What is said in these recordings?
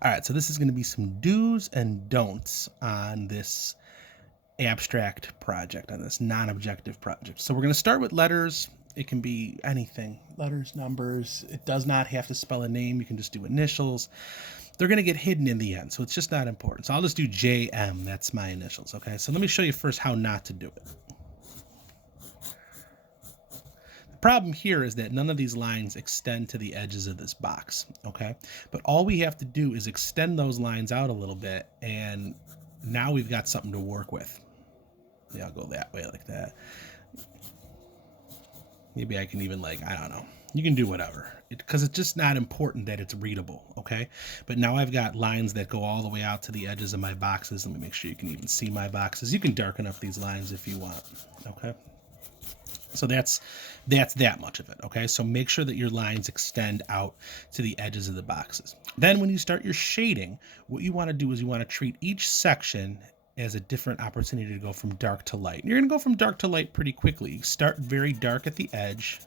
All right, so this is going to be some do's and don'ts on this abstract project, on this non-objective project. So we're going to start with letters. It can be anything, letters, numbers. It does not have to spell a name. You can just do initials. They're going to get hidden in the end, so it's just not important. So I'll just do JM. That's my initials, okay? So let me show you first how not to do it. The problem here is that none of these lines extend to the edges of this box, okay? But all we have to do is extend those lines out a little bit, and now we've got something to work with. Yeah, I'll go that way like that. Maybe I can even, like, I don't know. You can do whatever, because it's just not important that it's readable, okay? But now I've got lines that go all the way out to the edges of my boxes. Let me make sure you can even see my boxes. You can darken up these lines if you want, okay? So that's that much of it, okay? So make sure that your lines extend out to the edges of the boxes. Then when you start your shading, what you want to do is you want to treat each section as a different opportunity to go from dark to light. And you're going to go from dark to light pretty quickly. You start very dark at the edge.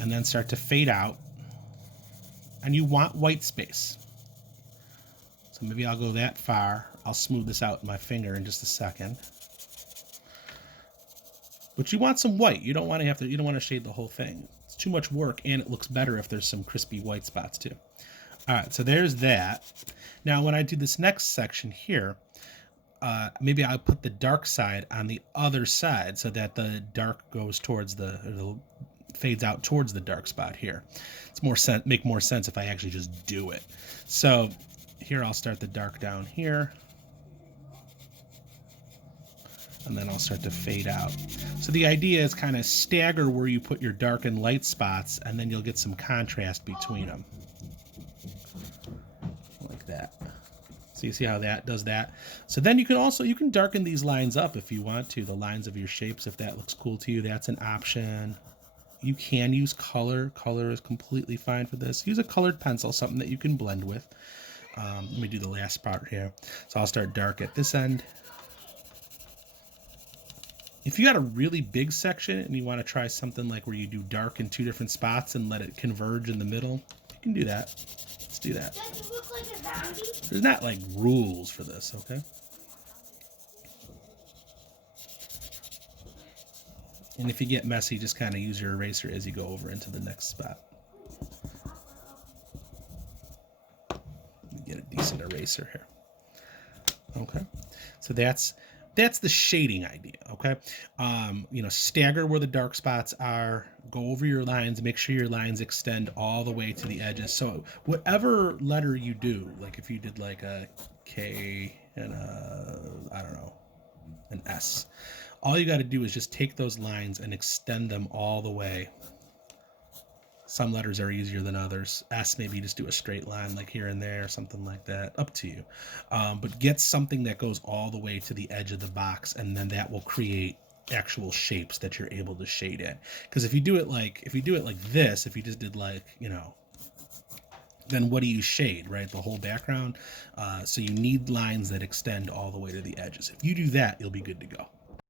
And then start to fade out. And you want white space. So maybe I'll go that far. I'll smooth this out with my finger in just a second. But you want some white. You don't want to shade the whole thing. It's too much work, and it looks better if there's some crispy white spots too. All right, so there's that. Now when I do this next section here, maybe I'll put the dark side on the other side so that the dark goes towards the fades out towards the dark spot here. It's make more sense if I actually just do it. So here I'll start the dark down here, and then I'll start to fade out. So the idea is kind of stagger where you put your dark and light spots, and then you'll get some contrast between them. Like that. So you see how that does that? So then you can darken these lines up if you want to, the lines of your shapes, if that looks cool to you. That's an option. You can use color. Color is completely fine for this. Use a colored pencil, something that you can blend with. Let me do the last part here. So I'll start dark at this end. If you got a really big section and you want to try something like where you do dark in two different spots and let it converge in the middle, you can do that. Let's do that. Does it look like a zombie? There's not like rules for this, okay? And if you get messy, just kind of use your eraser as you go over into the next spot. Get a decent eraser here. Okay, so that's the shading idea. Okay, stagger where the dark spots are. Go over your lines. Make sure your lines extend all the way to the edges. So whatever letter you do, like if you did like a K and I don't know, an S, all you got to do is just take those lines and extend them all the way. Some letters are easier than others. S, maybe just do a straight line like here and there, something like that. Up to you. But get something that goes all the way to the edge of the box, and then that will create actual shapes that you're able to shade in. Because if you do it like this, if you just did like, then what do you shade, right? The whole background. So you need lines that extend all the way to the edges. If you do that, you'll be good to go.